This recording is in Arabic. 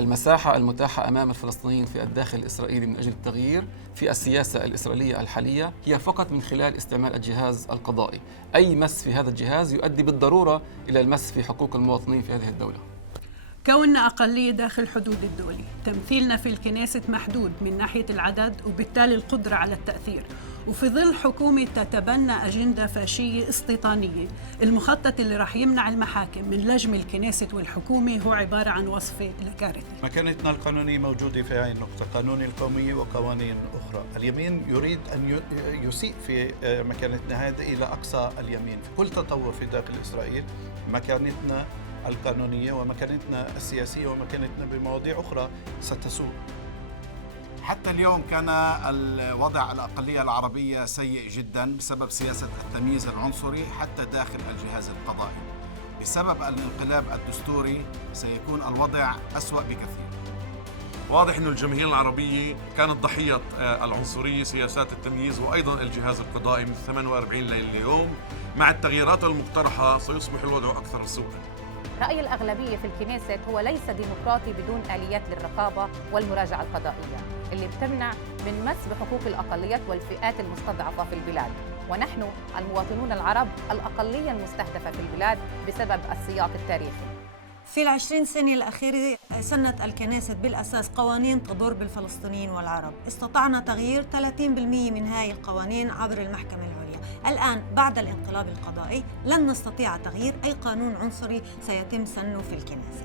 المساحة المتاحة أمام الفلسطينيين في الداخل الإسرائيلي من أجل التغيير في السياسة الإسرائيلية الحالية هي فقط من خلال استعمال الجهاز القضائي. أي مس في هذا الجهاز يؤدي بالضرورة إلى المس في حقوق المواطنين في هذه الدولة. كوننا أقلية داخل حدود الدولة، تمثيلنا في الكنيست محدود من ناحية العدد وبالتالي القدرة على التأثير، وفي ظل حكومة تتبنى أجندة فاشية استيطانية. المخطط اللي راح يمنع المحاكم من لجم الكنيست والحكومة هو عبارة عن وصفة لكارثة. مكانتنا القانونية موجودة في هذه النقطة، قانون القومية وقوانين أخرى. اليمين يريد أن يسيء في مكانتنا هذه إلى أقصى اليمين في كل تطور في داخل إسرائيل. مكانتنا القانونية ومكانتنا السياسية ومكانتنا بمواضيع أخرى ستسوء. حتى اليوم كان الوضع الأقلية العربية سيء جدا بسبب سياسة التمييز العنصري حتى داخل الجهاز القضائي. بسبب الانقلاب الدستوري سيكون الوضع أسوأ بكثير. واضح أن الجماهير العربية كانت ضحية العنصرية، سياسات التمييز، وأيضا الجهاز القضائي من 48 لليوم. مع التغييرات المقترحة سيصبح الوضع أكثر سوءا. رأي الأغلبية في الكنيست هو ليس ديمقراطي بدون آليات للرقابة والمراجعة القضائية اللي بتمنع من مس بحقوق الأقليات والفئات المستضعفة في البلاد، ونحن المواطنون العرب الأقلية المستهدفة في البلاد بسبب السياق التاريخي. في ال20 سنة الأخيرة سنت الكنيست بالأساس قوانين تضر بالفلسطينيين والعرب. استطعنا تغيير 30% من هاي القوانين عبر المحكمة العليا. الآن بعد الانقلاب القضائي لن نستطيع تغيير أي قانون عنصري سيتم سنه في الكنيست.